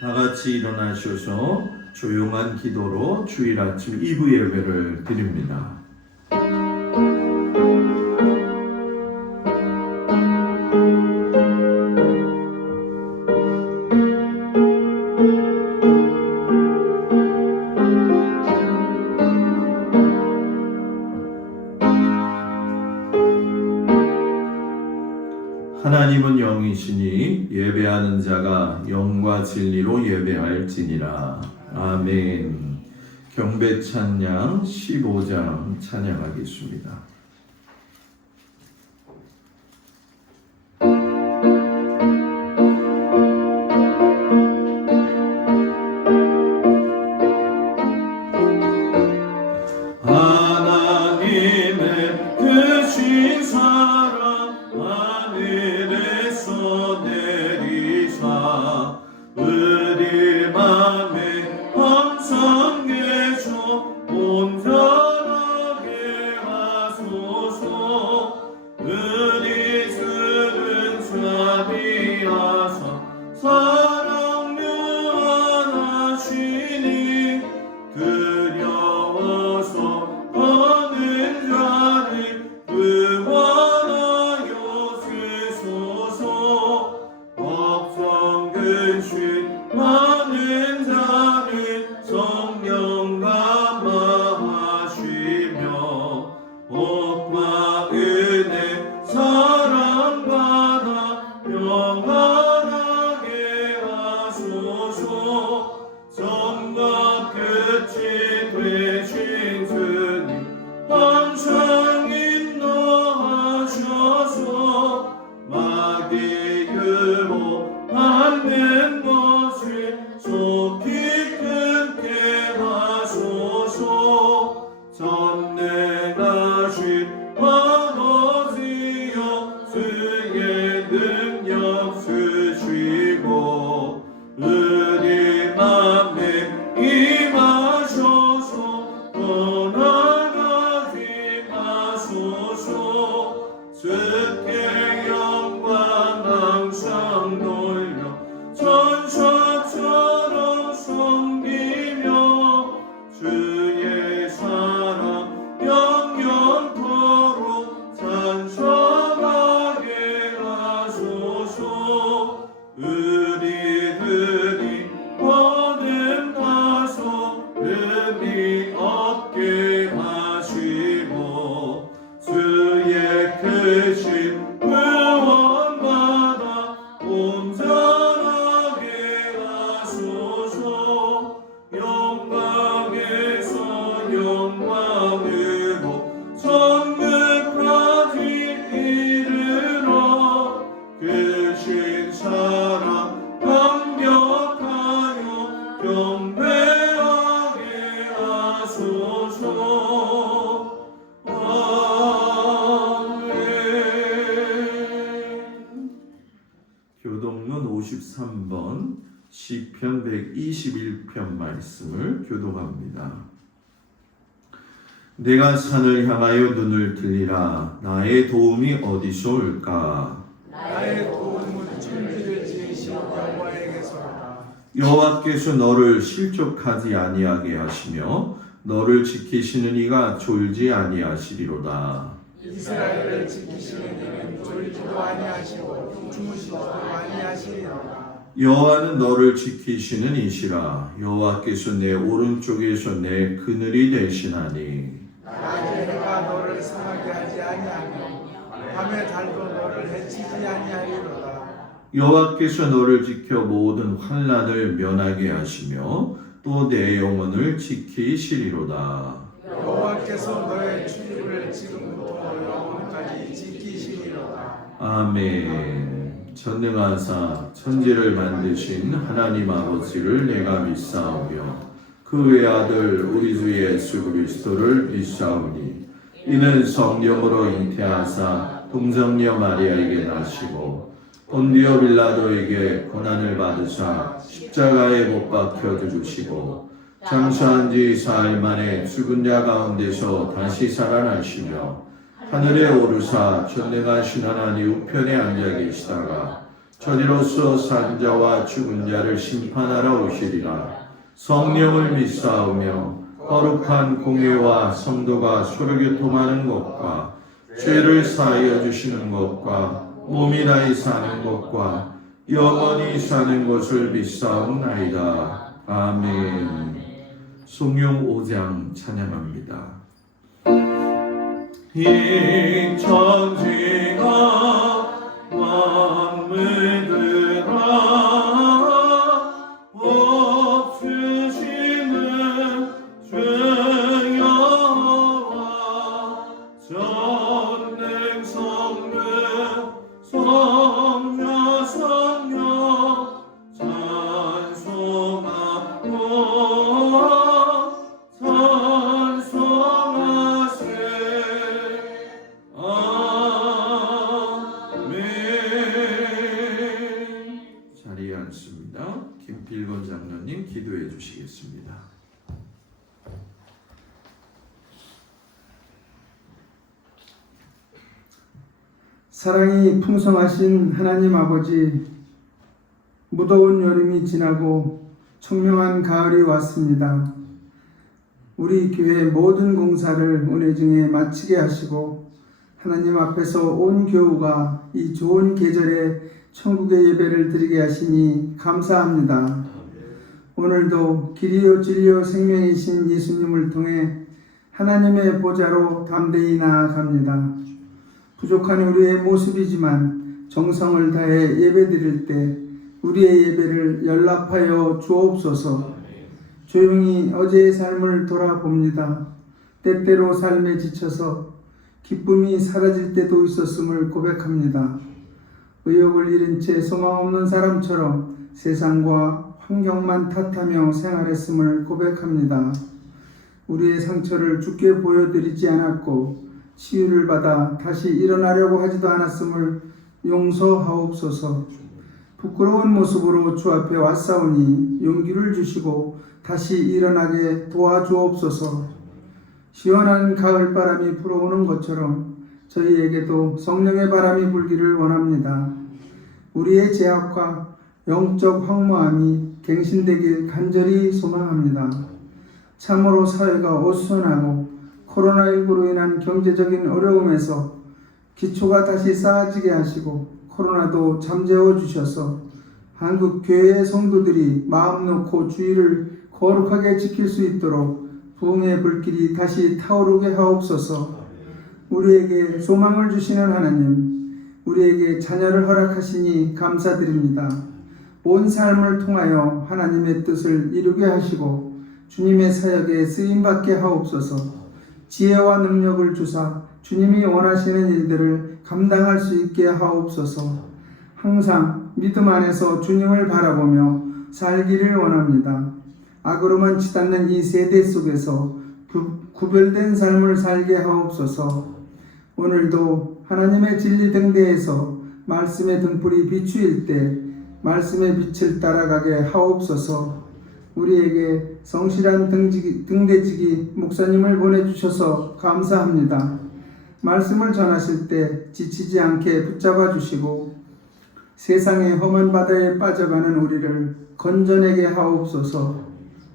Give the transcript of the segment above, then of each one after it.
다 같이 일어나셔서 조용한 기도로 주일 아침 2부 예배를 드립니다. 하나님은 영이시니 예배하는 자가 영과 진리로 예배할지니라. 아멘. 경배 찬양 15장 찬양하겠습니다. 하나님의 크신 사랑 하늘에서 내리사 우리 맘에 항상 계셔 온전하게 하소서. 우리 들은 자비하사 사랑 유한하시니 두려워서 하는 자를 구원하여 주소서. 걱정 근심 많은 자를 성령 감화하시며 복과 은혜 사랑받아 평안하게 하소서. 전과 끝이 되신 주님 항상 인도하셔서 마귀 유혹하는 것을 속히 끊게 하소서. 전능하신 아버지여 주의 능력 주시고 우리 맘에 임하셔서 떠나가지 마소서. 주께 영광 항상 돌려 천사처럼 섬기며 주의 사랑 영영토록 찬송하게 하소서. 우리들이 모든 다소 의미 없게 하시고 주의 크신 구원받아 온전하게 하소서. 영광에서 영광으로 천국까지 이르러 크신 사랑 감격하여 경배하게 하소서. 아멘. 교독론 53번 시편 121편 말씀을 교독합니다. 내가 산을 향하여 눈을 들리라. 나의 도움이 어디서 올까? 나의 도움은 천지를 지으신 여호와에게서라. 여호와께서 너를 실족하지 아니하게 하시며 너를 지키시는 이가 졸지 아니하시리로다. 이스라엘을 지키시는 이는 졸지도 아니하시고 주무시지도 아니하시리로다. 여호와는 너를 지키시는 이시라. 여호와께서 내 오른쪽에서 내 그늘이 되시나니 낮에 해가 너를 상하게 하지 아니하며 밤에 달도 너를 해치지 아니하리로다. 여호와께서 너를 지켜 모든 환난을 면하게 하시며 또 내 영혼을 지키시리로다. 여호와께서 너의 출입을 지금부터 영원까지 지키시리로다. 아멘. 전능하사 천지를 만드신 하나님 아버지를 내가 믿사오며 그 외아들 우리 주 예수 그리스도를 믿사오니 이는 성령으로 잉태하사 동정녀 마리아에게 나시고 본디오 빌라도에게 고난을 받으사 십자가에 못 박혀 죽으시고 장사한 지 사흘 만에 죽은 자 가운데서 다시 살아나시며 하늘에 오르사 전능하신 하나님 우편에 앉아 계시다가 저리로서 산자와 죽은 자를 심판하러 오시리라. 성령을 믿사오며 거룩한 공예와 성도가 서로 교통하는 것과 죄를 사하여 주시는 것과 몸이 나이 사는 것과 영원히 사는 것을 믿사옵나이다. 아멘. 성령 5장 찬양합니다. 이 천지가 만물들아 없으시는 주 여호와 전능 성령 성녀 성령 찬송하고 찬송하세. 아멘. 자리에 앉습니다. 김필건 장로님 기도해 주시겠습니다. 사랑이 풍성하신 하나님 아버지, 무더운 여름이 지나고 청명한 가을이 왔습니다. 우리 교회 모든 공사를 은혜 중에 마치게 하시고 하나님 앞에서 온 교우가 이 좋은 계절에 천국의 예배를 드리게 하시니 감사합니다. 오늘도 길이요 진리요 생명이신 예수님을 통해 하나님의 보좌로 담대히 나아갑니다. 부족한 우리의 모습이지만 정성을 다해 예배드릴 때 우리의 예배를 연락하여 주옵소서. 조용히 어제의 삶을 돌아봅니다. 때때로 삶에 지쳐서 기쁨이 사라질 때도 있었음을 고백합니다. 의욕을 잃은 채 소망 없는 사람처럼 세상과 환경만 탓하며 생활했음을 고백합니다. 우리의 상처를 주께 보여드리지 않았고 치유를 받아 다시 일어나려고 하지도 않았음을 용서하옵소서. 부끄러운 모습으로 주 앞에 왔사오니 용기를 주시고 다시 일어나게 도와주옵소서. 시원한 가을바람이 불어오는 것처럼 저희에게도 성령의 바람이 불기를 원합니다. 우리의 제약과 영적 황무함이 갱신되길 간절히 소망합니다. 참으로 사회가 어수선하고 코로나19로 인한 경제적인 어려움에서 기초가 다시 쌓아지게 하시고 코로나도 잠재워 주셔서 한국 교회의 성도들이 마음 놓고 주의를 거룩하게 지킬 수 있도록 부흥의 불길이 다시 타오르게 하옵소서. 우리에게 소망을 주시는 하나님, 우리에게 자녀를 허락하시니 감사드립니다. 온 삶을 통하여 하나님의 뜻을 이루게 하시고 주님의 사역에 쓰임받게 하옵소서. 지혜와 능력을 주사 주님이 원하시는 일들을 감당할 수 있게 하옵소서. 항상 믿음 안에서 주님을 바라보며 살기를 원합니다. 악으로만 치닫는 이 세대 속에서 구별된 삶을 살게 하옵소서. 오늘도 하나님의 진리 등대에서 말씀의 등불이 비추일 때 말씀의 빛을 따라가게 하옵소서. 우리에게 성실한 등대지기 목사님을 보내주셔서 감사합니다. 말씀을 전하실 때 지치지 않게 붙잡아 주시고 세상의 험한 바다에 빠져가는 우리를 건져내게 하옵소서.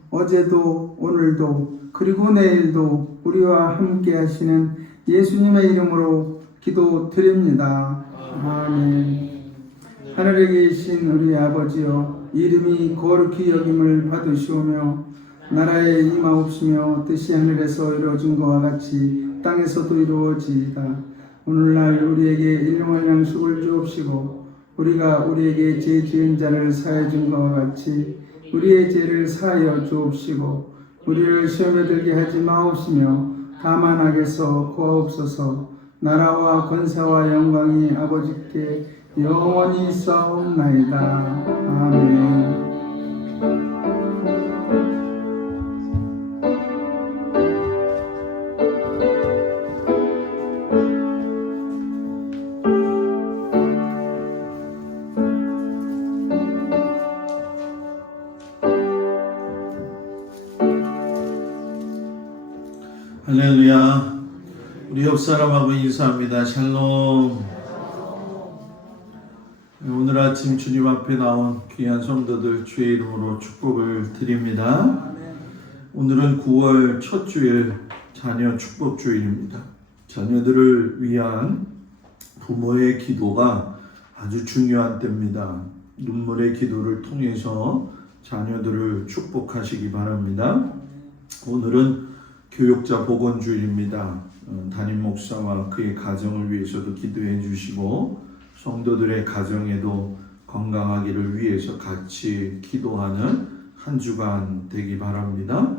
어제도 오늘도 그리고 내일도 우리와 함께 하시는 예수님의 이름으로 기도드립니다. 아멘. 하늘에 계신 우리 아버지여, 이름이 거룩히 여김을 받으시오며 나라에 임하옵시며 뜻이 하늘에서 이루어진 것과 같이 땅에서도 이루어지이다. 오늘날 우리에게 일용할 양식을 주옵시고 우리가 우리에게 죄 지은 자를 사하여 준 것과 같이 우리의 죄를 사하여 주옵시고 우리를 시험에 들게 하지 마옵시며 다만 악에서 구하옵소서. 나라와 권세와 영광이 아버지께 영원히 있사옵나이다. 아멘. 할렐루야. 우리 옆 사람하고 인사합니다. 샬롬. 오늘 아침 주님 앞에 나온 귀한 성도들 주의 이름으로 축복을 드립니다. 오늘은 9월 첫 주일 자녀 축복 주일입니다. 자녀들을 위한 부모의 기도가 아주 중요한 때입니다. 눈물의 기도를 통해서 자녀들을 축복하시기 바랍니다. 오늘은 교육자 복원 주일입니다. 담임 목사와 그의 가정을 위해서도 기도해 주시고 성도들의 가정에도 건강하기를 위해서 같이 기도하는 한 주간 되기 바랍니다.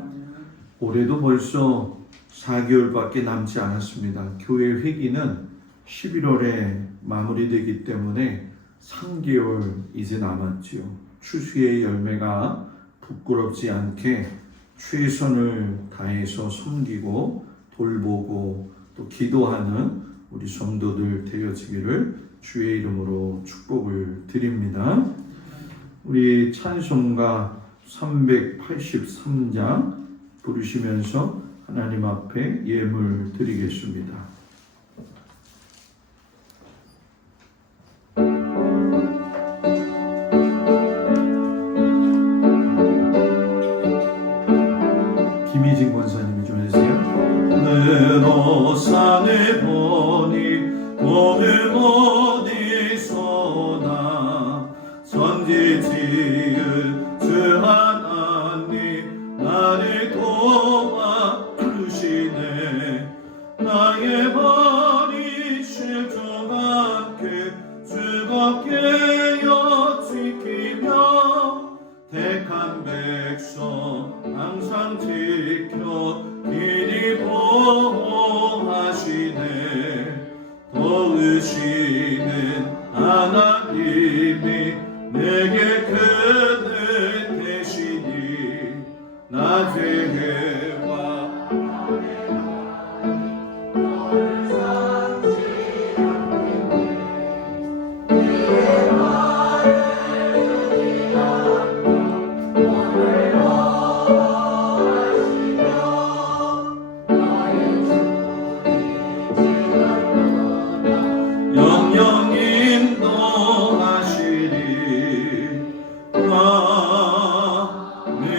올해도 벌써 4개월밖에 남지 않았습니다. 교회 회기는 11월에 마무리되기 때문에 3개월 이제 남았지요. 추수의 열매가 부끄럽지 않게 최선을 다해서 섬기고 돌보고 또 기도하는 우리 성도들 되어지기를 주의 이름으로 축복을 드립니다. 우리 찬송가 383장 부르시면서 하나님 앞에 예물 드리겠습니다. 김희진 권사님이 좀 해주세요. 어느 산에 보니 오늘 어디서나 선지 지은 주 하나님 나를 도와주시네. 나의 발이 실족하게 즐겁게 여지키며 택한 백성 항상 지켜 길이 보호하시네. 도우시는 하나님이 내게 그늘 되시니 낮의 해와 영영 인도하시리. 아멘.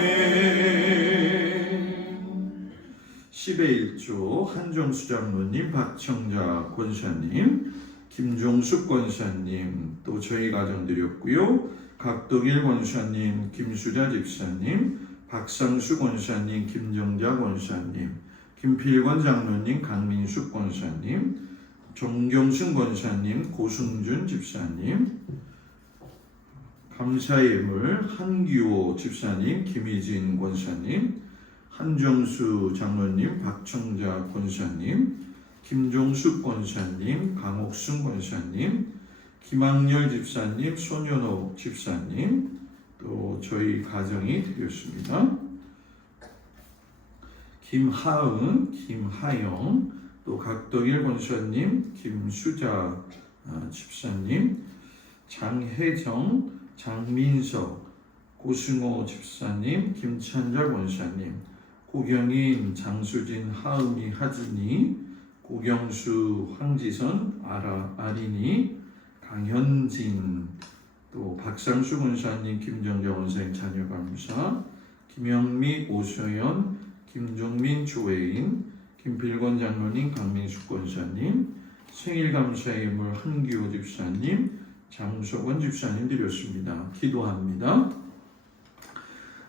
10의 1조 한정수 장로님, 박청자 권사님, 김종숙 권사님, 또 저희 가정들이었고요. 각동일 권사님, 김수자 집사님, 박상수 권사님, 김정자 권사님, 김필권 장로님, 강민숙 권사님, 정경순 권사님, 고승준 집사님, 감사예물 한기호 집사님, 김희진 권사님, 한정수 장로님, 박청자 권사님, 김종숙 권사님, 강옥순 권사님, 김학렬 집사님, 손현옥 집사님, 또 저희 가정이 드렸습니다. 김하은, 김하영, 또 각덕일 권사님, 김수자 집사님, 장혜정, 장민석, 고승호 집사님, 김찬자 권사님, 고경인, 장수진, 하은이, 하진이, 고경수, 황지선, 아린이, 강현진, 또 박상수 권사님, 김정자 권사님 자녀 감사, 김영미, 오서연, 김종민, 조혜인, 김필권 장로님, 강민숙 권사님, 생일 감사예물 한기호 집사님, 장석원 집사님 드렸습니다. 기도합니다.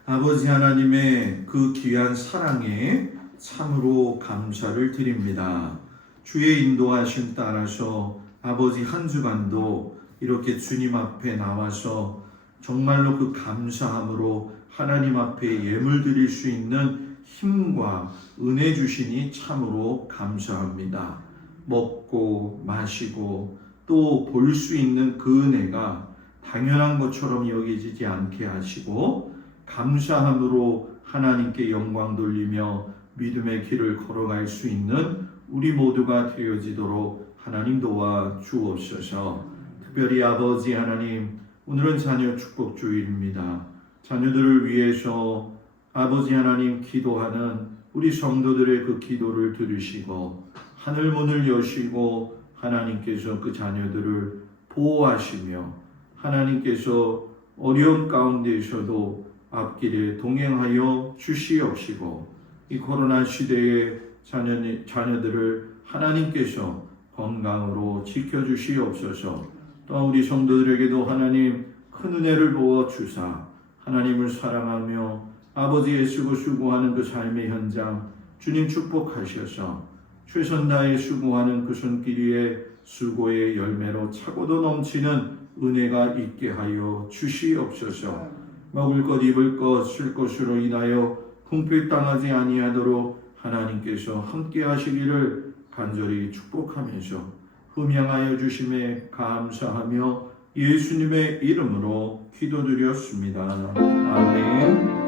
아버지 하나님의 그 귀한 사랑에 참으로 감사를 드립니다. 주의 인도하심 따라서 아버지 한 주간도 이렇게 주님 앞에 나와서 정말로 그 감사함으로 하나님 앞에 예물 드릴 수 있는 힘과 은혜 주시니 참으로 감사합니다. 먹고 마시고 또 볼 수 있는 그 은혜가 당연한 것처럼 여겨지지 않게 하시고 감사함으로 하나님께 영광 돌리며 믿음의 길을 걸어갈 수 있는 우리 모두가 되어지도록 하나님 도와 주옵소서. 특별히 아버지 하나님, 오늘은 자녀 축복 주일입니다. 자녀들을 위해서 아버지 하나님 기도하는 우리 성도들의 그 기도를 들으시고 하늘 문을 여시고 하나님께서 그 자녀들을 보호하시며 하나님께서 어려운 가운데에서도 앞길에 동행하여 주시옵시고 이 코로나 시대의 자녀들을 하나님께서 건강으로 지켜주시옵소서. 또 우리 성도들에게도 하나님 큰 은혜를 부어 주사 하나님을 사랑하며 아버지 애쓰고 수고하는 그 삶의 현장 주님 축복하셔서 최선 다해 수고하는 그 손길 위에 수고의 열매로 차고도 넘치는 은혜가 있게 하여 주시옵소서. 먹을 것 입을 것 쓸 것으로 인하여 궁핍당하지 아니하도록 하나님께서 함께 하시기를 간절히 축복하면서 흠양하여 주심에 감사하며 예수님의 이름으로 기도드렸습니다. 아멘.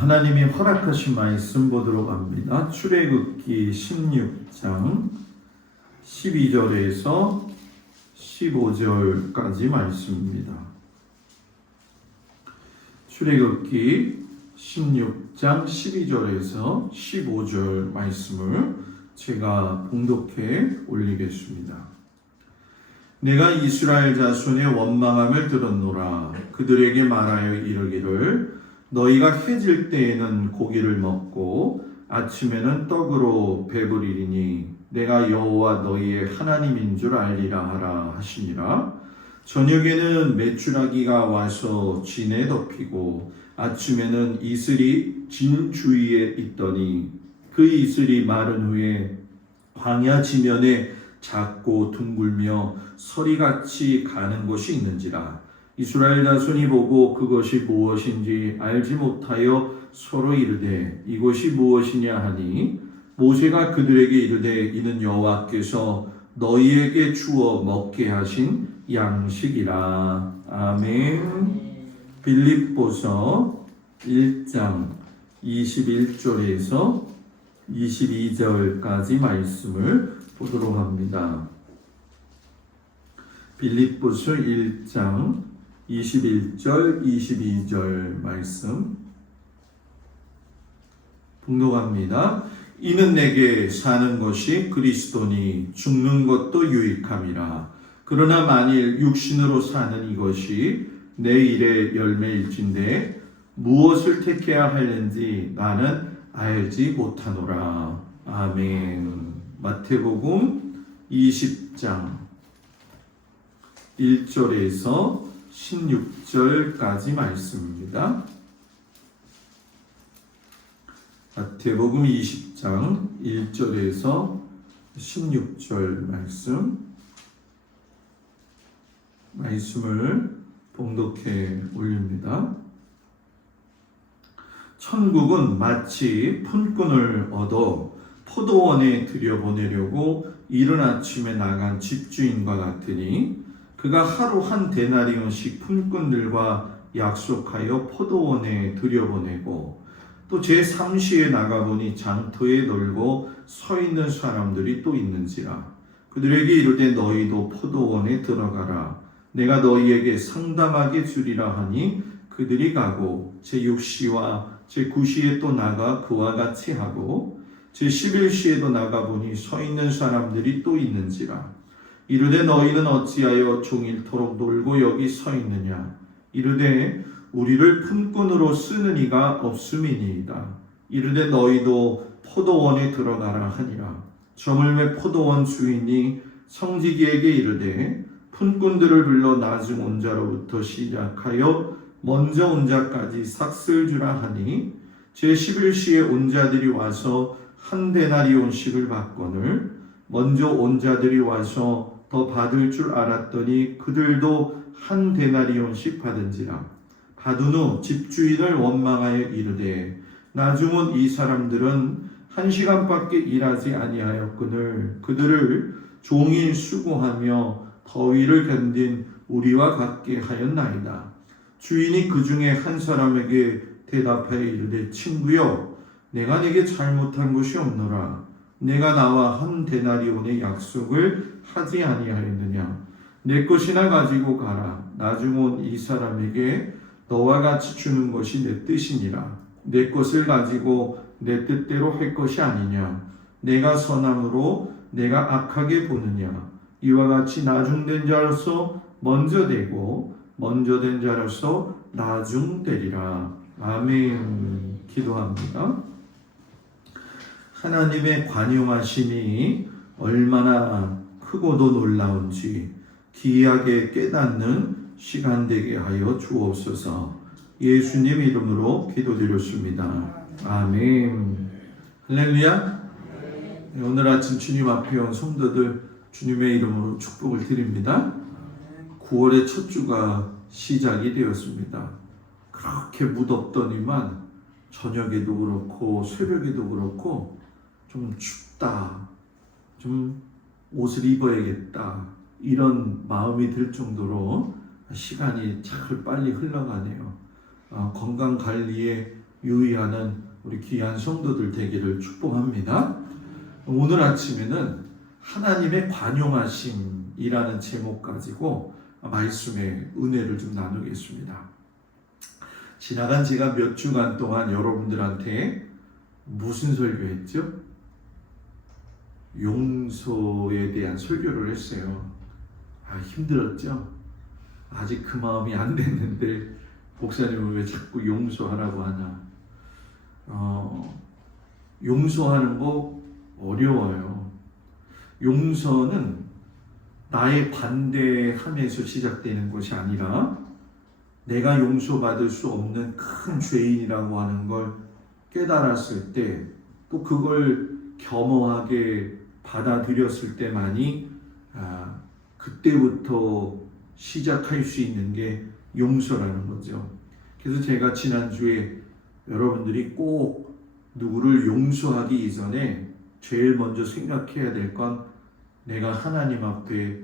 하나님이 허락하신 말씀 보도록 합니다. 출애굽기 16장 12절에서 15절까지 말씀입니다. 출애굽기 16장 12절에서 15절 말씀을 제가 봉독해 올리겠습니다. 내가 이스라엘 자손의 원망함을 들었노라. 그들에게 말하여 이르기를 너희가 해질 때에는 고기를 먹고 아침에는 떡으로 배부리리니 내가 여호와 너희의 하나님인 줄 알리라 하라 하시니라. 저녁에는 메추라기가 와서 진에 덮이고 아침에는 이슬이 진 주위에 있더니 그 이슬이 마른 후에 광야 지면에 작고 둥글며 서리같이 가는 곳이 있는지라. 이스라엘 자손이 보고 그것이 무엇인지 알지 못하여 서로 이르되 이것이 무엇이냐 하니 모세가 그들에게 이르되 이는 여호와께서 너희에게 주어 먹게 하신 양식이라. 아멘. 빌립보서 1장 21절에서 22절까지 말씀을 보도록 합니다. 빌립보서 1장 21절 22절 말씀 봉독합니다. 이는 내게 사는 것이 그리스도니 죽는 것도 유익함이라. 그러나 만일 육신으로 사는 이것이 내 일의 열매일진데 무엇을 택해야 하는지 나는 알지 못하노라. 아멘. 마태복음 20장 1절에서 16절까지 말씀입니다. 마태복음 20장 1절에서 16절 말씀을 봉독해 올립니다. 천국은 마치 푼꾼을 얻어 포도원에 들여보내려고 이른 아침에 나간 집주인과 같으니 그가 하루 한 데나리온씩 푼꾼들과 약속하여 포도원에 들여보내고 또 제3시에 나가보니 장터에 널고 서 있는 사람들이 또 있는지라. 그들에게 이르되 너희도 포도원에 들어가라. 내가 너희에게 상담하게 주리라 하니 그들이 가고 제6시와 제9시에 또 나가 그와 같이 하고 제11시에도 나가보니 서 있는 사람들이 또 있는지라. 이르되 너희는 어찌하여 종일토록 놀고 여기 서 있느냐. 이르되 우리를 품꾼으로 쓰는 이가 없음이니이다. 이르되 너희도 포도원에 들어가라 하니라. 저물매 포도원 주인이 성지기에게 이르되 품꾼들을 불러 나중 온 자로부터 시작하여 먼저 온 자까지 삭슬 주라 하니 제11시에 온 자들이 와서 한 데나리온씩을 받거늘 먼저 온 자들이 와서 더 받을 줄 알았더니 그들도 한 데나리온씩 받은지라. 받은 후 집주인을 원망하여 이르되 나중 온 이 사람들은 1시간밖에 일하지 아니하였거늘 그들을 종일 수고하며 더위를 견딘 우리와 같게 하였나이다. 주인이 그 중에 한 사람에게 대답하여 이르되 친구여 내가 네게 잘못한 것이 없노라. 내가 나와 한 데나리온의 약속을 하지 아니하였느냐. 내 것이나 가지고 가라. 나중 온 이 사람에게 너와 같이 주는 것이 내 뜻이니라. 내 것을 가지고 내 뜻대로 할 것이 아니냐. 내가 선함으로 내가 악하게 보느냐. 이와 같이 나중된 자로서 먼저 되고 먼저 된 자로서 나중되리라. 아멘. 기도합니다. 하나님의 관용하심이 얼마나 크고도 놀라운지 기이하게 깨닫는 시간 되게 하여 주옵소서. 예수님 이름으로 기도드렸습니다. 아멘. 할렐루야. 오늘 아침 주님 앞에 온 성도들 주님의 이름으로 축복을 드립니다. 9월의 첫 주가 시작이 되었습니다. 그렇게 무덥더니만 저녁에도 그렇고 새벽에도 그렇고 좀 춥다, 좀 옷을 입어야겠다 이런 마음이 들 정도로 시간이 참 빨리 흘러가네요. 건강 관리에 유의하는 우리 귀한 성도들 되기를 축복합니다. 오늘 아침에는 하나님의 관용하심이라는 제목 가지고 말씀의 은혜를 좀 나누겠습니다. 지나간 제가 몇 주간 동안 여러분들한테 무슨 설교했죠? 용서에 대한 설교를 했어요. 힘들었죠? 아직 그 마음이 안 됐는데 목사님은 왜 자꾸 용서하라고 하나? 용서하는 거 어려워요. 용서는 나의 반대함에서 시작되는 것이 아니라 내가 용서받을 수 없는 큰 죄인이라고 하는 걸 깨달았을 때 또 그걸 겸허하게 받아들였을 때만이 그때부터 시작할 수 있는 게 용서라는 거죠. 그래서 제가 지난주에 여러분들이 꼭 누구를 용서하기 이전에 제일 먼저 생각해야 될 건 내가 하나님 앞에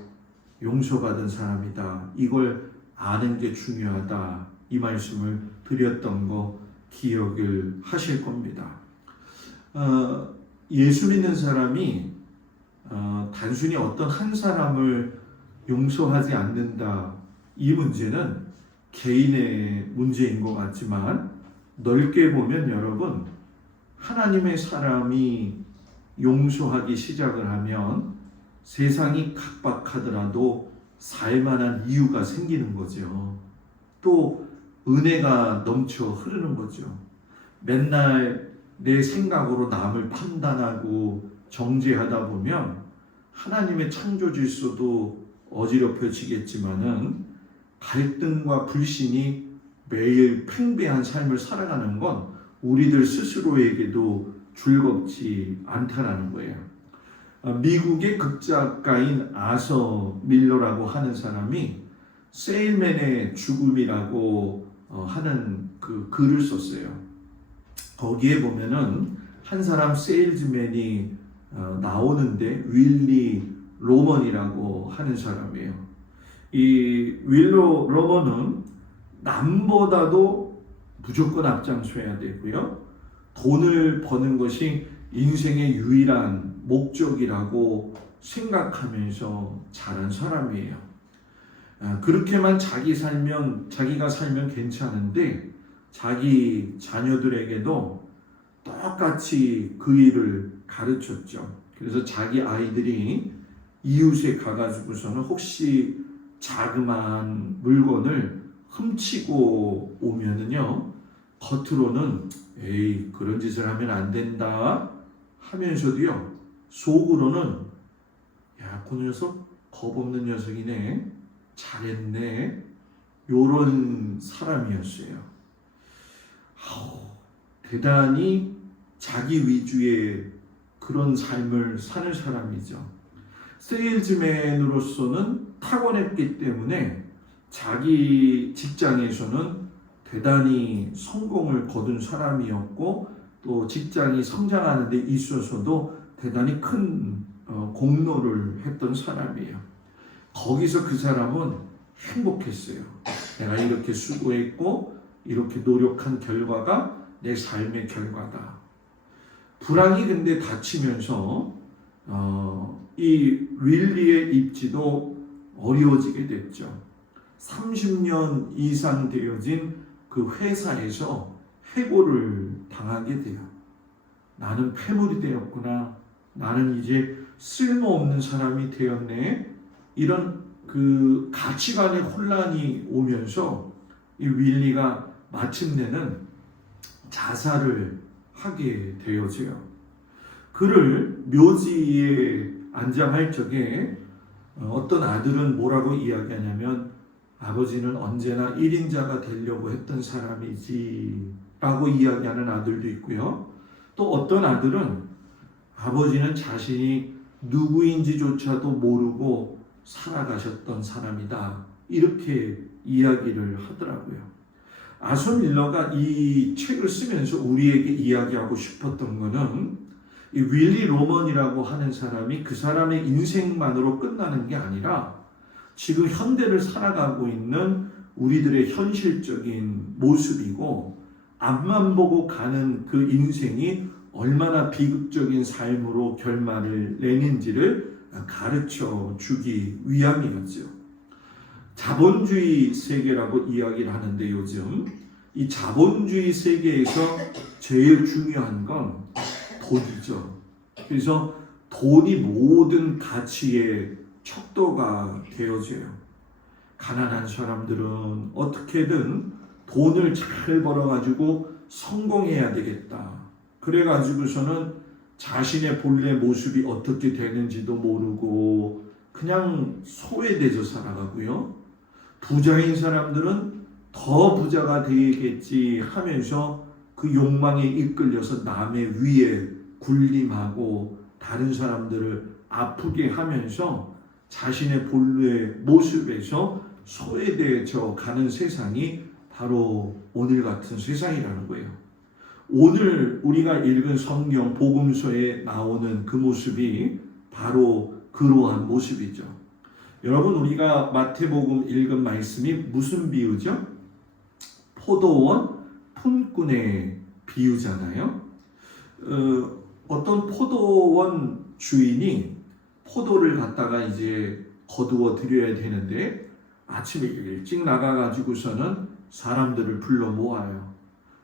용서받은 사람이다. 이걸 아는 게 중요하다. 이 말씀을 드렸던 거 기억을 하실 겁니다. 예수 믿는 사람이 단순히 어떤 한 사람을 용서하지 않는다. 이 문제는 개인의 문제인 것 같지만 넓게 보면 여러분 하나님의 사람이 용서하기 시작을 하면 세상이 각박하더라도 살만한 이유가 생기는 거죠. 또 은혜가 넘쳐 흐르는 거죠. 맨날 내 생각으로 남을 판단하고 정죄하다 보면 하나님의 창조 질서도 어지럽혀지겠지만은 갈등과 불신이 매일 팽배한 삶을 살아가는 건 우리들 스스로에게도 즐겁지 않다라는 거예요. 미국의 극작가인 아서 밀러라고 하는 사람이 세일맨의 죽음이라고 하는 그 글을 썼어요. 거기에 보면은 한 사람 세일즈맨이 나오는데 윌리 로먼이라고 하는 사람이에요. 이 윌리 로먼은 남보다도 무조건 앞장서야 되고요. 돈을 버는 것이 인생의 유일한 목적이라고 생각하면서 자란 사람이에요. 그렇게만 자기가 살면 괜찮은데 자기 자녀들에게도 똑같이 그 일을 가르쳤죠. 그래서 자기 아이들이 이웃에 가가지고서는 혹시 자그마한 물건을 훔치고 오면은요, 겉으로는 에이 그런 짓을 하면 안 된다 하면서도요, 속으로는 야, 그 녀석 겁없는 녀석이네, 잘했네, 요런 사람이었어요. 대단히 자기 위주의 그런 삶을 사는 사람이죠. 세일즈맨으로서는 타고났기 때문에 자기 직장에서는 대단히 성공을 거둔 사람이었고 또 직장이 성장하는 데 있어서도 대단히 큰 공로를 했던 사람이에요. 거기서 그 사람은 행복했어요. 내가 이렇게 수고했고 이렇게 노력한 결과가 내 삶의 결과다. 불황이 근데 닥치면서 이 윌리의 입지도 어려워지게 됐죠. 30년 이상 되어진 그 회사에서 해고를 당하게 돼요. 나는 폐물이 되었구나. 나는 이제 쓸모없는 사람이 되었네. 이런 그 가치관의 혼란이 오면서 이 윌리가 마침내는 자살을 하게 되어져요. 그를 묘지에 안장할 적에 어떤 아들은 뭐라고 이야기하냐면 아버지는 언제나 1인자가 되려고 했던 사람이지 라고 이야기하는 아들도 있고요. 또 어떤 아들은 아버지는 자신이 누구인지조차도 모르고 살아가셨던 사람이다. 이렇게 이야기를 하더라고요. 아손 밀러가 이 책을 쓰면서 우리에게 이야기하고 싶었던 것은 이 윌리 로먼이라고 하는 사람이 그 사람의 인생만으로 끝나는 게 아니라 지금 현대를 살아가고 있는 우리들의 현실적인 모습이고 앞만 보고 가는 그 인생이 얼마나 비극적인 삶으로 결말을 내는지를 가르쳐 주기 위함이었죠. 자본주의 세계라고 이야기를 하는데 요즘 이 자본주의 세계에서 제일 중요한 건 돈이죠. 그래서 돈이 모든 가치의 척도가 되어져요. 가난한 사람들은 어떻게든 돈을 잘 벌어가지고 성공해야 되겠다. 그래가지고서는 자신의 본래 모습이 어떻게 되는지도 모르고 그냥 소외돼서 살아가고요. 부자인 사람들은 더 부자가 되겠지 하면서 그 욕망에 이끌려서 남의 위에 군림하고 다른 사람들을 아프게 하면서 자신의 본래 모습에서 소외되어 가는 세상이 바로 오늘 같은 세상이라는 거예요. 오늘 우리가 읽은 성경 복음서에 나오는 그 모습이 바로 그러한 모습이죠. 여러분 우리가 마태복음 읽은 말씀이 무슨 비유죠? 포도원 품꾼의 비유잖아요. 어떤 포도원 주인이 포도를 갖다가 이제 거두어 드려야 되는데 아침에 일찍 나가가지고서는 사람들을 불러 모아요.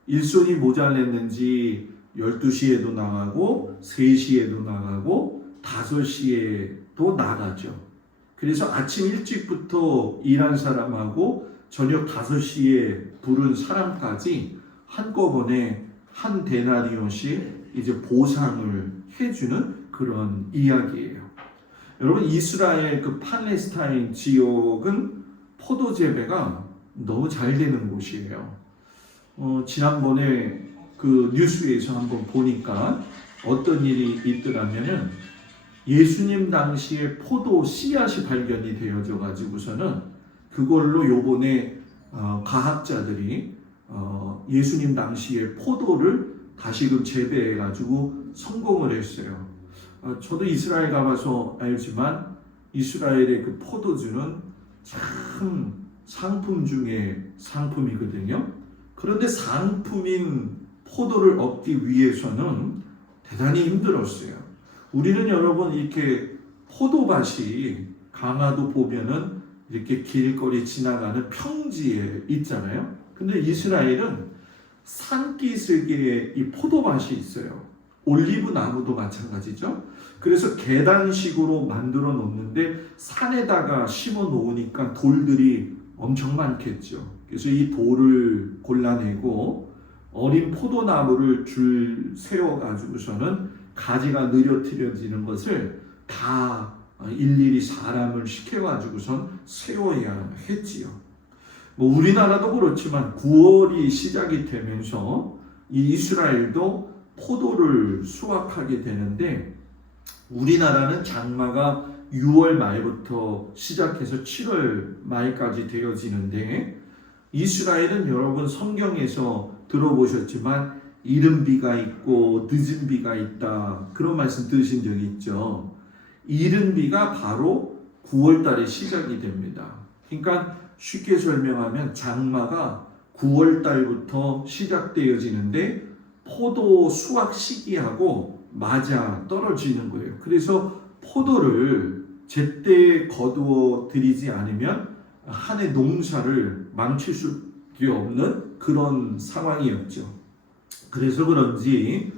일손이 모자랐는지 12시에도 나가고 3시에도 나가고 5시에도 나가죠. 그래서 아침 일찍부터 일한 사람하고 저녁 5시에 부른 사람까지 한꺼번에 한 데나리온씩 이제 보상을 해주는 그런 이야기예요. 여러분 이스라엘 그 팔레스타인 지역은 포도 재배가 너무 잘 되는 곳이에요. 지난번에 그 뉴스에서 한번 보니까 어떤 일이 있더라면은 예수님 당시에 포도 씨앗이 발견이 되어져 가지고서는 그걸로 요번에 과학자들이 예수님 당시에 포도를 다시금 재배해 가지고 성공을 했어요. 저도 이스라엘 가봐서 알지만 이스라엘의 그 포도주는 참 상품 중에 상품이거든요. 그런데 상품인 포도를 얻기 위해서는 대단히 힘들었어요. 우리는 여러분 이렇게 포도밭이 강화도 보면은 이렇게 길거리 지나가는 평지에 있잖아요. 근데 이스라엘은 산기슭에 이 포도밭이 있어요. 올리브 나무도 마찬가지죠. 그래서 계단식으로 만들어 놓는데 산에다가 심어 놓으니까 돌들이 엄청 많겠죠. 그래서 이 돌을 골라내고 어린 포도나무를 줄 세워가지고서는 가지가 느려뜨려지는 것을 다 일일이 사람을 시켜가지고선 세워야 했지요. 뭐 우리나라도 그렇지만 9월이 시작이 되면서 이 이스라엘도 포도를 수확하게 되는데 우리나라는 장마가 6월 말부터 시작해서 7월 말까지 되어지는데 이스라엘은 여러분 성경에서 들어보셨지만 이른 비가 있고 늦은 비가 있다 그런 말씀 들으신 적이 있죠. 이른 비가 바로 9월 달에 시작이 됩니다. 그러니까 쉽게 설명하면 장마가 9월 달부터 시작되어지는데 포도 수확 시기하고 맞아 떨어지는 거예요. 그래서 포도를 제때 거두어 들이지 않으면 한 해 농사를 망칠 수밖에 없는 그런 상황이었죠. 그래서 그런지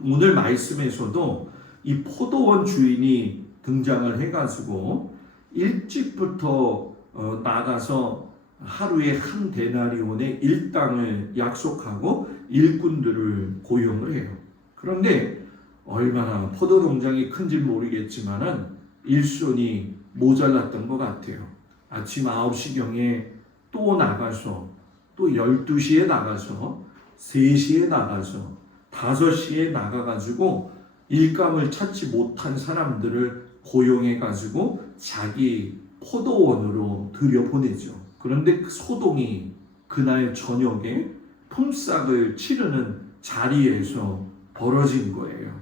오늘 말씀에서도 이 포도원 주인이 등장을 해가지고 일찍부터 나가서 하루에 한 데나리온의 일당을 약속하고 일꾼들을 고용을 해요. 그런데 얼마나 포도 농장이 큰지 모르겠지만은 일손이 모자랐던 것 같아요. 아침 9시경에 또 나가서 또 12시에 나가서 3시에 나가서 5시에 나가가지고 일감을 찾지 못한 사람들을 고용해가지고 자기 포도원으로 들여보내죠. 그런데 그 소동이 그날 저녁에 품삯을 치르는 자리에서 벌어진 거예요.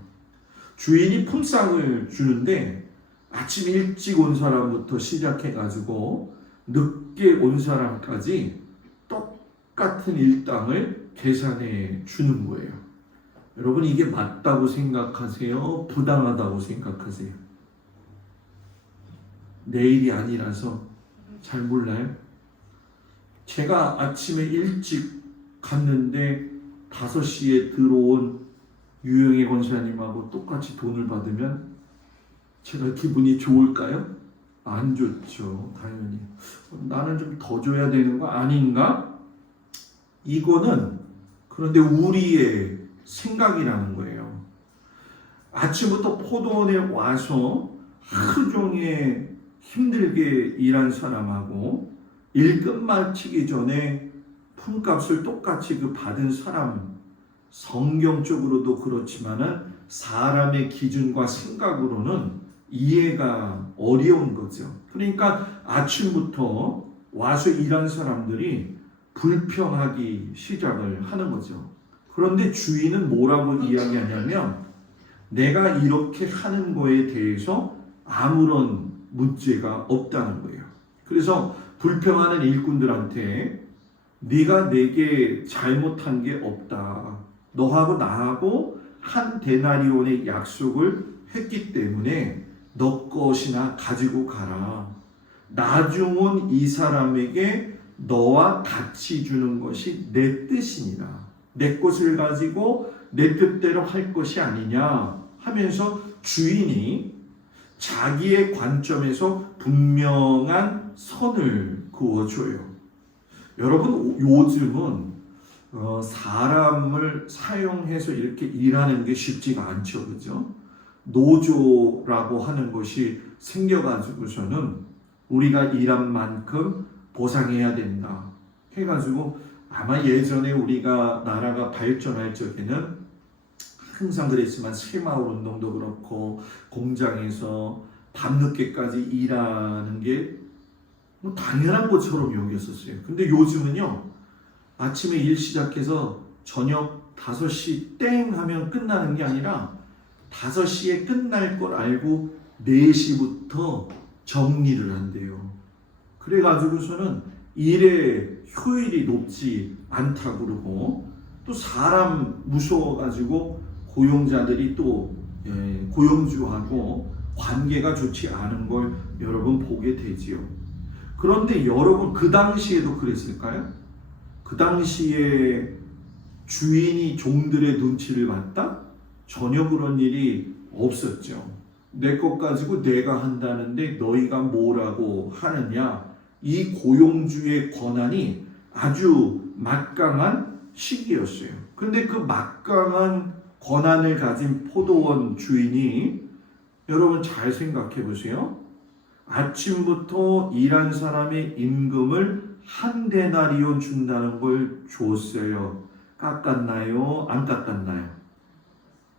주인이 품삯을 주는데 아침 일찍 온 사람부터 시작해가지고 늦게 온 사람까지 똑같은 일당을 계산해 주는 거예요. 여러분, 이게 맞다고 생각하세요? 부당하다고 생각하세요? 내일이 아니라서 잘 몰라요. 제가 아침에 일찍 갔는데 5시에 들어온 유영애 권사님하고 똑같이 돈을 받으면 제가 기분이 좋을까요? 안 좋죠, 당연히. 나는 좀 더 줘야 되는 거 아닌가? 이거는 그런데 우리의 생각이라는 거예요. 아침부터 포도원에 와서 하루 종일 힘들게 일한 사람하고 일끝 마치기 전에 품값을 똑같이 받은 사람, 성경적으로도 그렇지만은 사람의 기준과 생각으로는 이해가 어려운 거죠. 그러니까 아침부터 와서 일한 사람들이 불평하기 시작을 하는 거죠. 그런데 주인은 뭐라고 이야기하냐면 내가 이렇게 하는 거에 대해서 아무런 문제가 없다는 거예요. 그래서 불평하는 일꾼들한테 네가 내게 잘못한 게 없다. 너하고 나하고 한 데나리온의 약속을 했기 때문에 너 것이나 가지고 가라. 나중 온 이 사람에게 너와 같이 주는 것이 내 뜻이니라. 내 것을 가지고 내 뜻대로 할 것이 아니냐 하면서 주인이 자기의 관점에서 분명한 선을 그어줘요. 여러분, 요즘은 사람을 사용해서 이렇게 일하는 게 쉽지가 않죠, 그죠? 노조라고 하는 것이 생겨가지고서는 우리가 일한 만큼 보상해야 된다 해가지고 아마 예전에 우리가 나라가 발전할 적에는 항상 그랬지만 새마을 운동도 그렇고 공장에서 밤늦게까지 일하는 게 뭐 당연한 것처럼 여겼었어요. 근데 요즘은요, 아침에 일 시작해서 저녁 5시 땡 하면 끝나는 게 아니라 5시에 끝날 걸 알고 4시부터 정리를 한대요. 그래가지고서는 일의 효율이 높지 않다고 그러고 또 사람 무서워가지고 고용자들이 또 고용주하고 관계가 좋지 않은 걸 여러분 보게 되지요. 그런데 여러분, 그 당시에도 그랬을까요? 그 당시에 주인이 종들의 눈치를 봤다? 전혀 그런 일이 없었죠. 내 것 가지고 내가 한다는데 너희가 뭐라고 하느냐? 이 고용주의 권한이 아주 막강한 시기였어요. 근데 그 막강한 권한을 가진 포도원 주인이 여러분 잘 생각해 보세요. 아침부터 일한 사람의 임금을 한 데나리온 준다는 걸 줬어요. 깎았나요? 안 깎았나요?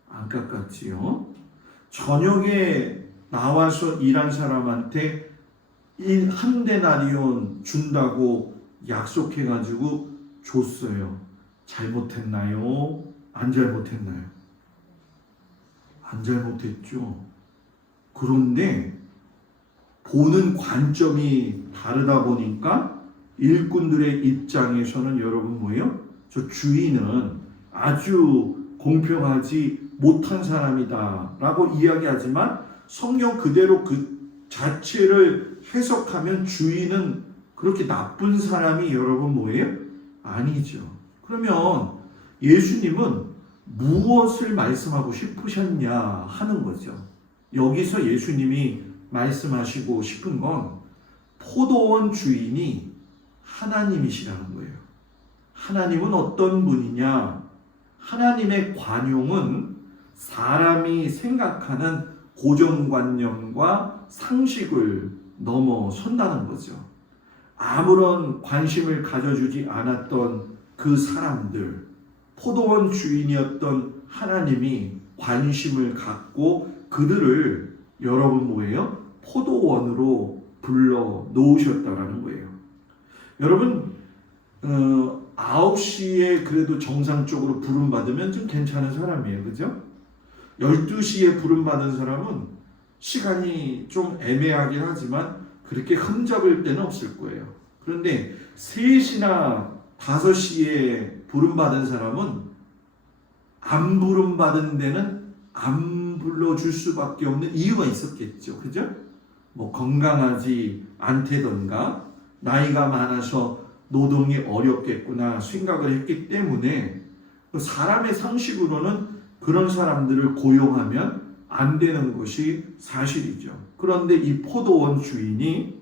안 깎았지요. 저녁에 나와서 일한 사람한테 한 데나리온 준다고 약속해가지고 줬어요. 잘못했나요? 안 잘못했나요? 안 잘못했죠. 그런데 보는 관점이 다르다 보니까 일꾼들의 입장에서는 여러분 뭐예요? 저 주인은 아주 공평하지 못한 사람이다 라고 이야기하지만 성경 그대로 그 자체를 해석하면 주인은 그렇게 나쁜 사람이 여러분 뭐예요? 아니죠. 그러면 예수님은 무엇을 말씀하고 싶으셨냐 하는 거죠. 여기서 예수님이 말씀하시고 싶은 건 포도원 주인이 하나님이시라는 거예요. 하나님은 어떤 분이냐? 하나님의 관용은 사람이 생각하는 고정관념과 상식을 넘어선다는 거죠. 아무런 관심을 가져주지 않았던 그 사람들, 포도원 주인이었던 하나님이 관심을 갖고 그들을 여러분 뭐예요? 포도원으로 불러 놓으셨다라는 거예요. 여러분 9시에 그래도 정상적으로 부름받으면 좀 괜찮은 사람이에요. 그죠? 12시에 부름받은 사람은 시간이 좀 애매하긴 하지만 그렇게 흠잡을 때는 없을 거예요. 그런데 3시나 5시에 부름받은 사람은 안 부름받은 데는 안 불러줄 수밖에 없는 이유가 있었겠죠. 그죠? 뭐 건강하지 않다던가 나이가 많아서 노동이 어렵겠구나 생각을 했기 때문에 사람의 상식으로는 그런 사람들을 고용하면 안 되는 것이 사실이죠. 그런데 이 포도원 주인이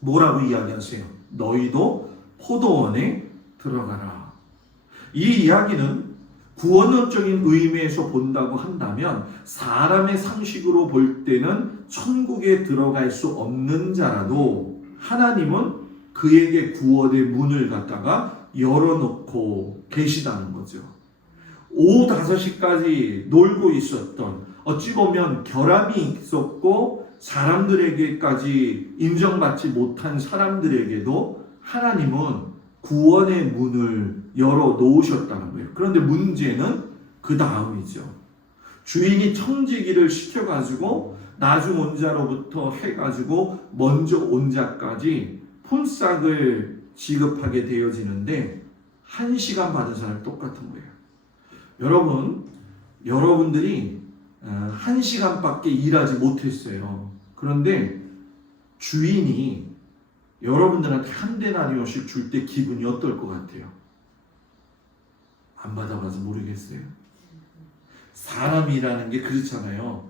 뭐라고 이야기하세요? 너희도 포도원에 들어가라. 이 이야기는 구원론적인 의미에서 본다고 한다면 사람의 상식으로 볼 때는 천국에 들어갈 수 없는 자라도 하나님은 그에게 구원의 문을 갖다가 열어놓고 계시다는 거죠. 오후 5시까지 놀고 있었던 어찌 보면 결함이 있었고 사람들에게까지 인정받지 못한 사람들에게도 하나님은 구원의 문을 열어 놓으셨다는 거예요. 그런데 문제는 그 다음이죠. 주인이 청지기를 시켜가지고 나중 온 자로부터 해가지고 먼저 온 자까지 품삯을 지급하게 되어지는데 1시간 받은 사람이 똑같은 거예요. 여러분들이 1시간밖에 일하지 못했어요. 그런데 주인이 여러분들한테 한 데나리온씩 줄 때 기분이 어떨 것 같아요? 안 받아봐서 모르겠어요. 사람이라는 게 그렇잖아요.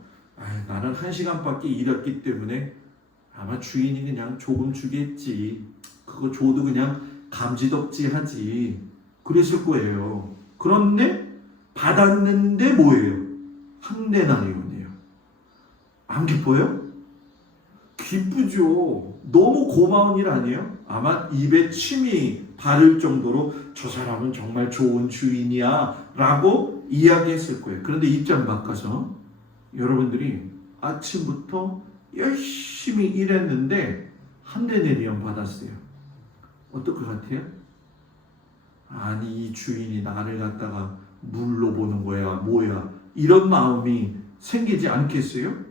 나는 1시간밖에 일했기 때문에 아마 주인이 그냥 조금 주겠지. 그거 줘도 그냥 감지덕지 하지. 그랬을 거예요. 그런데 받았는데 뭐예요? 한 데나리온이에요. 안 기뻐요? 기쁘죠. 너무 고마운 일 아니에요? 아마 입에 침이 바를 정도로 저 사람은 정말 좋은 주인이야 라고 이야기했을 거예요. 그런데 입장 바꿔서 여러분들이 아침부터 열심히 일했는데 한 데나리온 받았어요. 어떨 것 같아요? 아니 이 주인이 나를 갖다가 물로 보는 거야 뭐야 이런 마음이 생기지 않겠어요?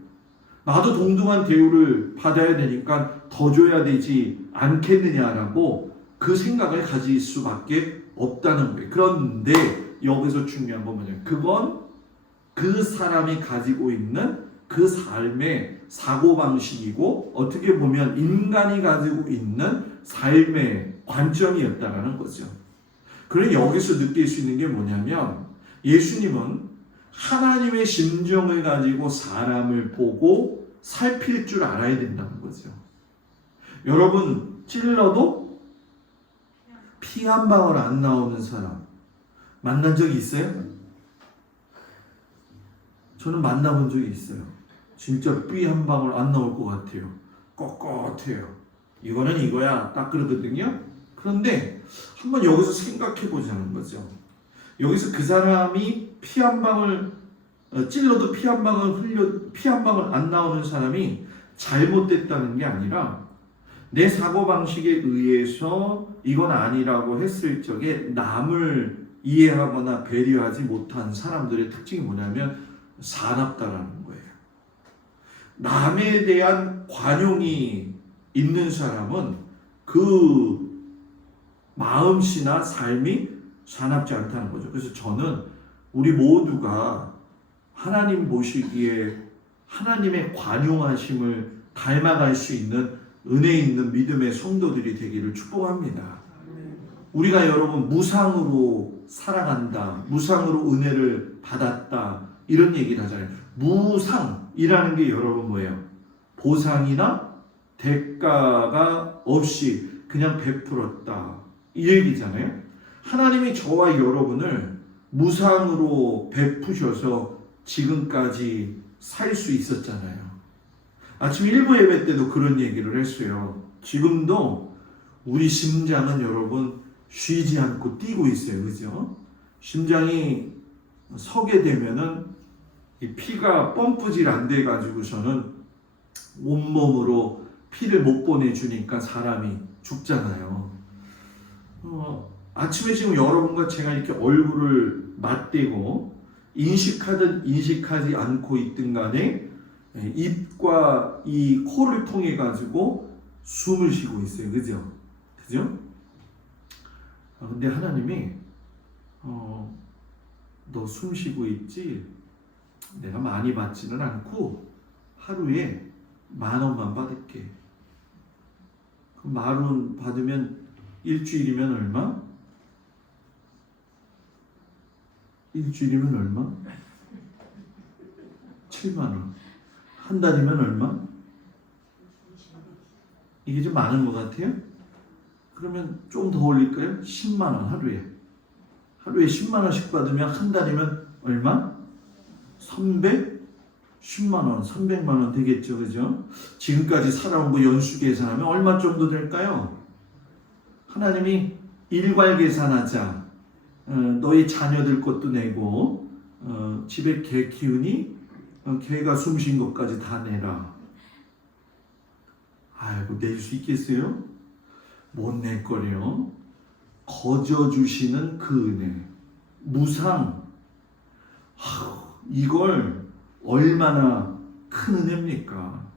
나도 동등한 대우를 받아야 되니까 더 줘야 되지 않겠느냐라고 그 생각을 가질 수밖에 없다는 거예요. 그런데 여기서 중요한 건 뭐냐면 그건 그 사람이 가지고 있는 그 삶의 사고방식이고 어떻게 보면 인간이 가지고 있는 삶의 관점이었다라는 거죠. 그래서 여기서 느낄 수 있는 게 뭐냐면 예수님은 하나님의 심정을 가지고 사람을 보고 살필 줄 알아야 된다는 거죠. 여러분 찔러도 피 한 방울 안 나오는 사람 만난 적이 있어요? 저는 만나본 적이 있어요. 진짜 피 한 방울 안 나올 것 같아요. 꼿꼿해요. 이거는 이거야 딱 그러거든요. 그런데 한번 여기서 생각해 보자는 거죠. 여기서 그 사람이 피 한 방울 찔러도 피 한 방울 안 나오는 사람이 잘못됐다는 게 아니라 내 사고방식에 의해서 이건 아니라고 했을 적에 남을 이해하거나 배려하지 못한 사람들의 특징이 뭐냐면 사납다라는 거예요. 남에 대한 관용이 있는 사람은 그 마음씨나 삶이 사납지 않다는 거죠. 그래서 저는 우리 모두가 하나님 보시기에 하나님의 관용하심을 닮아갈 수 있는 은혜 있는 믿음의 성도들이 되기를 축복합니다. 우리가 여러분 무상으로 살아간다, 무상으로 은혜를 받았다 이런 얘기를 하잖아요. 무상이라는 게 여러분 뭐예요? 보상이나 대가가 없이 그냥 베풀었다 이 얘기잖아요. 하나님이 저와 여러분을 무상으로 베푸셔서 지금까지 살 수 있었잖아요. 아침 일부 예배 때도 그런 얘기를 했어요. 지금도 우리 심장은 여러분 쉬지 않고 뛰고 있어요. 그죠? 심장이 서게 되면은 이 피가 펌프질 안 돼 가지고서는 온몸으로 피를 못 보내주니까 사람이 죽잖아요. 아침에 지금 여러분과 제가 이렇게 얼굴을 맞대고 인식하든 인식하지 않고 있든 간에 입과 이 코를 통해 가지고 숨을 쉬고 있어요. 그죠? 그죠? 근데 하나님이 너 숨 쉬고 있지? 내가 많이 받지는 않고 하루에 10,000원만 받을게. 그 10,000원 받으면 일주일이면 얼마? 일주일이면 얼마? 70,000원. 한 달이면 얼마? 이게 좀 많은 것 같아요? 그러면 좀 더 올릴까요? 100,000원 하루에. 하루에 100,000원씩 받으면 한 달이면 얼마? 310만원, 300만원 되겠죠. 그죠? 지금까지 살아온 거 연수 계산하면 얼마 정도 될까요? 하나님이 일괄 계산하자. 너희 자녀들 것도 내고 집에 개 키우니 개가 숨 쉰 것까지 다 내라. 아이고 낼 수 있겠어요? 못 낼 거래요. 거저 주시는 그 은혜, 무상. 이걸 얼마나 큰 은혜입니까?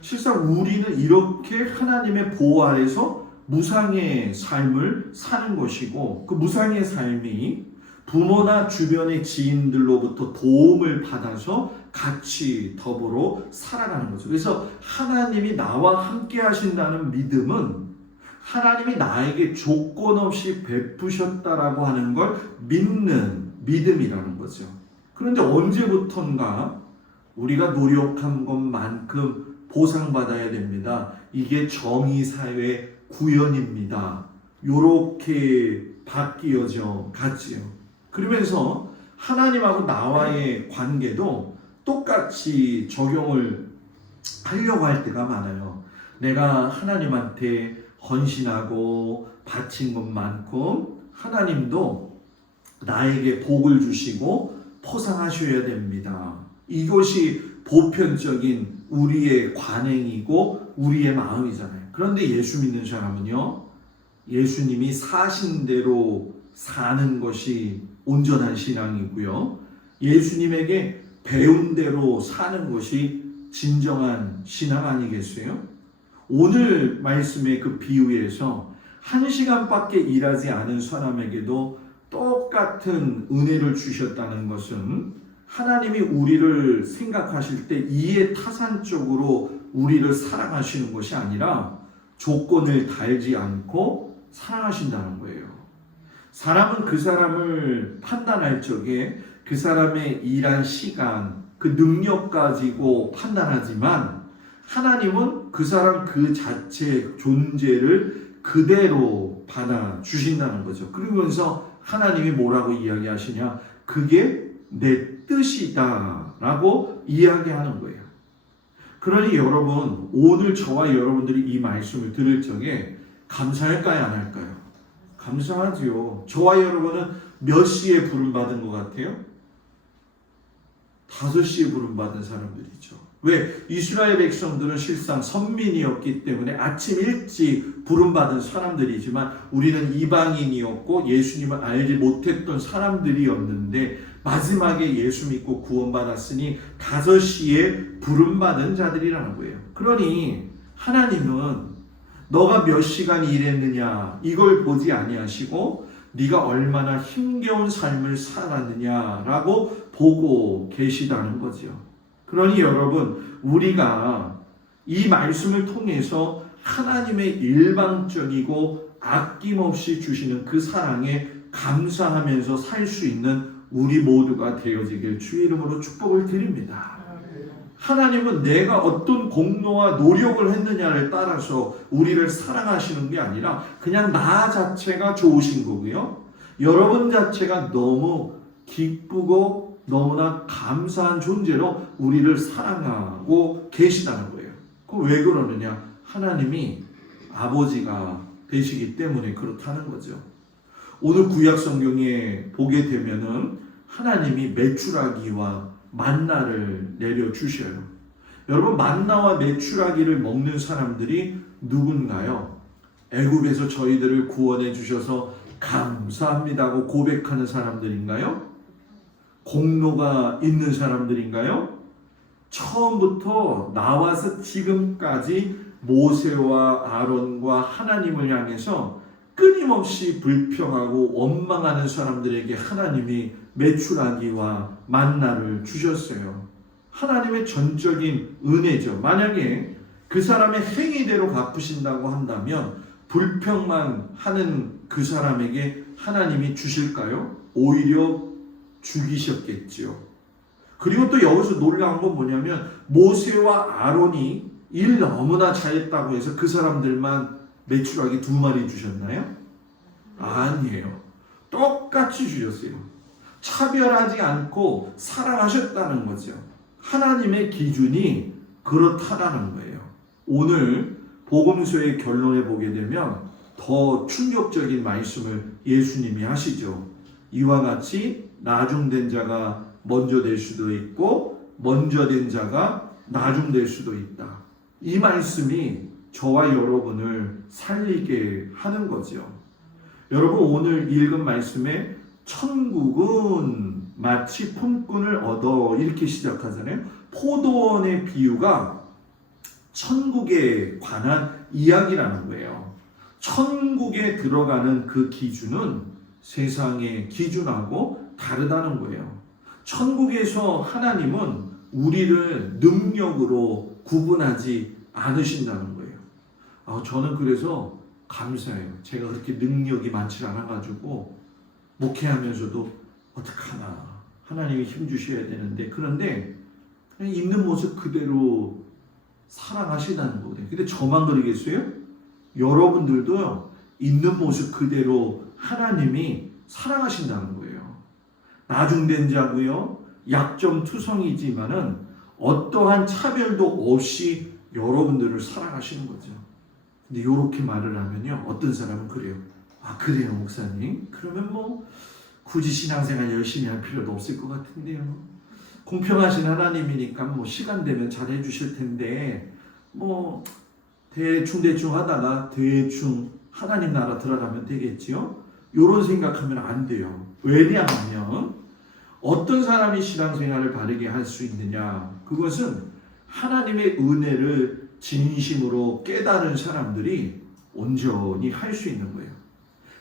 실상 우리는 이렇게 하나님의 보호 아래서 무상의 삶을 사는 것이고, 그 무상의 삶이 부모나 주변의 지인들로부터 도움을 받아서 같이 더불어 살아가는 거죠. 그래서 하나님이 나와 함께 하신다는 믿음은 하나님이 나에게 조건 없이 베푸셨다라고 하는 걸 믿는 믿음이라는 거죠. 그런데 언제부턴가 우리가 노력한 것만큼 보상받아야 됩니다. 이게 정의사회 구현입니다. 요렇게 바뀌어져 갔지요. 그러면서 하나님하고 나와의 관계도 똑같이 적용을 하려고 할 때가 많아요. 내가 하나님한테 헌신하고 바친 것만큼 하나님도 나에게 복을 주시고 포상하셔야 됩니다. 이것이 보편적인 우리의 관행이고 우리의 마음이잖아요. 그런데 예수 믿는 사람은요, 예수님이 사신 대로 사는 것이 온전한 신앙이고요, 예수님에게 배운 대로 사는 것이 진정한 신앙 아니겠어요? 오늘 말씀의 그 비유에서 1시간밖에 일하지 않은 사람에게도 똑같은 은혜를 주셨다는 것은 하나님이 우리를 생각하실 때 이해타산적으로 우리를 사랑하시는 것이 아니라 조건을 달지 않고 사랑하신다는 거예요. 사람은 그 사람을 판단할 적에 그 사람의 일한 시간, 그 능력 가지고 판단하지만 하나님은 그 사람 그 자체의 존재를 그대로 받아주신다는 거죠. 그러면서 하나님이 뭐라고 이야기하시냐? 그게 내 뜻이다 라고 이야기하는 거예요. 그러니 여러분, 오늘 저와 여러분들이 이 말씀을 들을 적에 감사할까요? 안 할까요? 감사하지요. 저와 여러분은 몇 시에 부름받은 것 같아요? 5시에 부름받은 사람들이죠. 왜? 이스라엘 백성들은 실상 선민이었기 때문에 아침 일찍 부름받은 사람들이지만 우리는 이방인이었고 예수님을 알지 못했던 사람들이었는데 마지막에 예수 믿고 구원받았으니 5시에 부름받은 자들이라는 거예요. 그러니 하나님은 너가 몇 시간 일했느냐 이걸 보지 아니하시고 네가 얼마나 힘겨운 삶을 살았느냐라고 보고 계시다는 거죠. 그러니 여러분, 우리가 이 말씀을 통해서 하나님의 일방적이고 아낌없이 주시는 그 사랑에 감사하면서 살 수 있는 우리 모두가 되어지길 주의 이름으로 축복을 드립니다. 하나님은 내가 어떤 공로와 노력을 했느냐를 따라서 우리를 사랑하시는 게 아니라 그냥 나 자체가 좋으신 거고요. 여러분 자체가 너무 기쁘고 너무나 감사한 존재로 우리를 사랑하고 계시다는 거예요. 그럼 왜 그러느냐? 하나님이 아버지가 되시기 때문에 그렇다는 거죠. 오늘 구약 성경에 보게 되면은 하나님이 메추라기와 만나를 내려주셔요. 여러분, 만나와 메추라기를 먹는 사람들이 누군가요? 애굽에서 저희들을 구원해 주셔서 감사합니다고 고백하는 사람들인가요? 공로가 있는 사람들인가요? 처음부터 나와서 지금까지 모세와 아론과 하나님을 향해서 끊임없이 불평하고 원망하는 사람들에게 하나님이 메추라기와 만나를 주셨어요. 하나님의 전적인 은혜죠. 만약에 그 사람의 행위대로 갚으신다고 한다면 불평만 하는 그 사람에게 하나님이 주실까요? 오히려 죽이셨겠지요. 그리고 또 여기서 놀라운 건 뭐냐면 모세와 아론이 일 너무나 잘했다고 해서 그 사람들만 메추라기 2마리 주셨나요? 아니에요. 똑같이 주셨어요. 차별하지 않고 사랑하셨다는 거죠. 하나님의 기준이 그렇다라는 거예요. 오늘 복음서의 결론에 보게 되면 더 충격적인 말씀을 예수님이 하시죠. 이와 같이 나중된 자가 먼저 될 수도 있고 먼저 된 자가 나중될 수도 있다. 이 말씀이 저와 여러분을 살리게 하는 거죠. 여러분, 오늘 읽은 말씀에 천국은 마치 품꾼을 얻어 이렇게 시작하잖아요. 포도원의 비유가 천국에 관한 이야기라는 거예요. 천국에 들어가는 그 기준은 세상의 기준하고 다르다는 거예요. 천국에서 하나님은 우리를 능력으로 구분하지 않으신다는 거예요. 저는 그래서 감사해요. 제가 그렇게 능력이 많지 않아가지고 목회하면서도 어떡하나 하나님이 힘 주셔야 되는데, 그런데 그냥 있는 모습 그대로 사랑하시다는 거예요. 근데 저만 그러겠어요? 여러분들도요, 있는 모습 그대로 하나님이 사랑하신다는 거예요. 나중된 자고요, 약점투성이지만은 어떠한 차별도 없이 여러분들을 사랑하시는 거죠. 근데 이렇게 말을 하면요, 어떤 사람은 그래요. 아, 그래요 목사님? 그러면 뭐 굳이 신앙생활 열심히 할 필요도 없을 것 같은데요. 공평하신 하나님이니까 뭐 시간 되면 잘 해주실 텐데 뭐 대충 하다가 대충 하나님 나라 들어가면 되겠지요. 이런 생각하면 안 돼요. 왜냐하면 어떤 사람이 신앙생활을 바르게 할 수 있느냐, 그것은 하나님의 은혜를 진심으로 깨달은 사람들이 온전히 할 수 있는 거예요.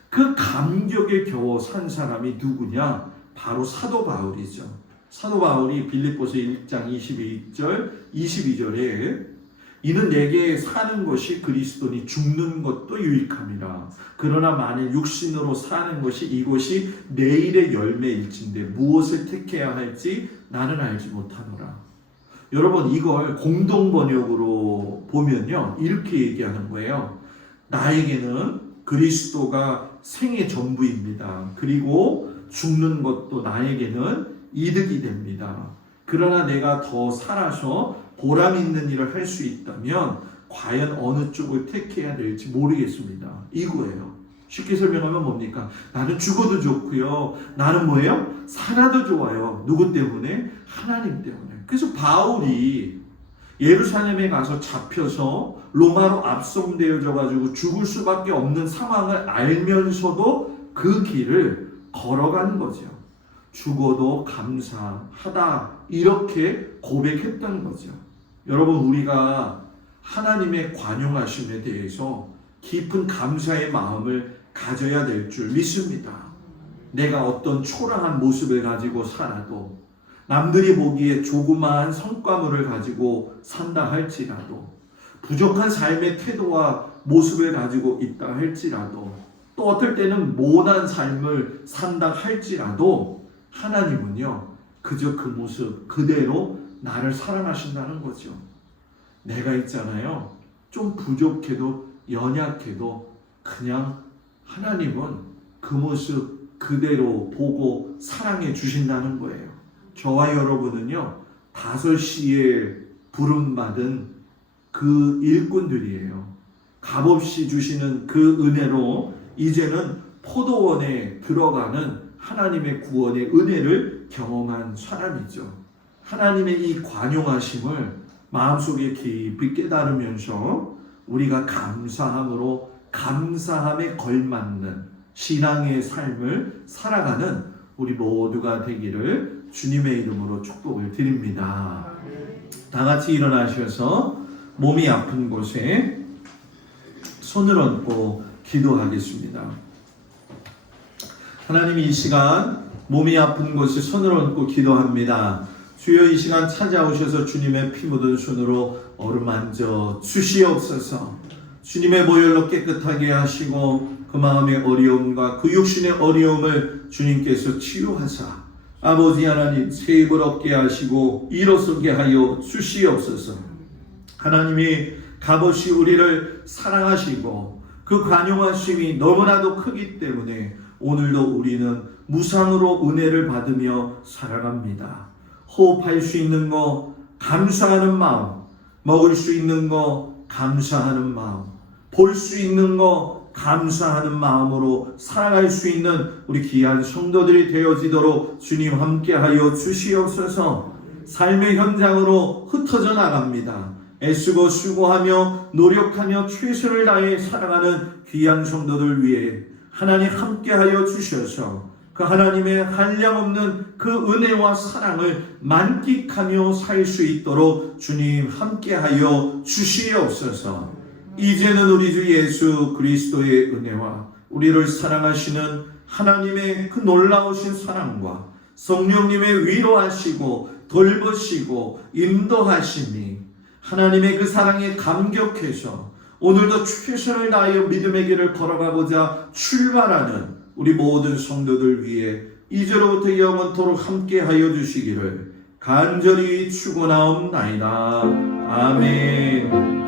그 감격에 겨워 산 사람이 누구냐? 바로 사도 바울이죠. 사도 바울이 빌립보서 1장 21절 22절에 이는 내게 사는 것이 그리스도니 죽는 것도 유익함이라. 그러나 만일 육신으로 사는 것이 이것이 내일의 열매일진데 무엇을 택해야 할지 나는 알지 못하노라. 여러분, 이걸 공동 번역으로 보면요, 이렇게 얘기하는 거예요. 나에게는 그리스도가 생의 전부입니다. 그리고 죽는 것도 나에게는 이득이 됩니다. 그러나 내가 더 살아서 보람 있는 일을 할 수 있다면 과연 어느 쪽을 택해야 될지 모르겠습니다. 이거예요. 쉽게 설명하면 뭡니까? 나는 죽어도 좋고요. 나는 뭐예요? 살아도 좋아요. 누구 때문에? 하나님 때문에. 그래서 바울이 예루살렘에 가서 잡혀서 로마로 압송되어져 가지고 죽을 수밖에 없는 상황을 알면서도 그 길을 걸어가는 거죠. 죽어도 감사하다, 이렇게 고백했다는 거죠. 여러분, 우리가 하나님의 관용하심에 대해서 깊은 감사의 마음을 가져야 될 줄 믿습니다. 내가 어떤 초라한 모습을 가지고 살아도, 남들이 보기에 조그마한 성과물을 가지고 산다 할지라도, 부족한 삶의 태도와 모습을 가지고 있다 할지라도, 또 어떨 때는 모난 삶을 산다 할지라도 하나님은요 그저 그 모습 그대로 나를 사랑하신다는 거죠. 내가 있잖아요, 좀 부족해도 연약해도 그냥 하나님은 그 모습 그대로 보고 사랑해 주신다는 거예요. 저와 여러분은요 5시에 부름받은 그 일꾼들이에요. 값없이 주시는 그 은혜로 이제는 포도원에 들어가는 하나님의 구원의 은혜를 경험한 사람이죠. 하나님의 이 관용하심을 마음속에 깊이 깨달으면서 우리가 감사함으로 감사함에 걸맞는 신앙의 삶을 살아가는 우리 모두가 되기를 주님의 이름으로 축복을 드립니다. 다 같이 일어나셔서 몸이 아픈 곳에 손을 얹고 기도하겠습니다. 하나님, 이 시간 몸이 아픈 곳에 손을 얹고 기도합니다. 주여, 이 시간 찾아오셔서 주님의 피 묻은 손으로 어루만져 주시옵소서. 주님의 보혈로 깨끗하게 하시고 그 마음의 어려움과 그 육신의 어려움을 주님께서 치유하사 아버지 하나님 새 힘을 얻게 하시고 일어서게 하여 주시옵소서. 하나님이 값없이 우리를 사랑하시고 그 관용하심이 너무나도 크기 때문에 오늘도 우리는 무상으로 은혜를 받으며 살아갑니다. 호흡할 수 있는 거 감사하는 마음, 먹을 수 있는 거 감사하는 마음, 볼 수 있는 거 감사하는 마음으로 살아갈 수 있는 우리 귀한 성도들이 되어지도록 주님 함께하여 주시옵소서. 삶의 현장으로 흩어져 나갑니다. 애쓰고 수고하며 노력하며 최선을 다해 살아가는 귀한 성도들 위해 하나님 함께하여 주셔서 그 하나님의 한량없는 그 은혜와 사랑을 만끽하며 살 수 있도록 주님 함께하여 주시옵소서. 이제는 우리 주 예수 그리스도의 은혜와 우리를 사랑하시는 하나님의 그 놀라우신 사랑과 성령님의 위로하시고 돌보시고 인도하심이 하나님의 그 사랑에 감격해서 오늘도 최선을 다하여 믿음의 길을 걸어가고자 출발하는 우리 모든 성도들 위해 이제로부터 영원토록 함께하여 주시기를 간절히 축원하옵나이다. 아멘.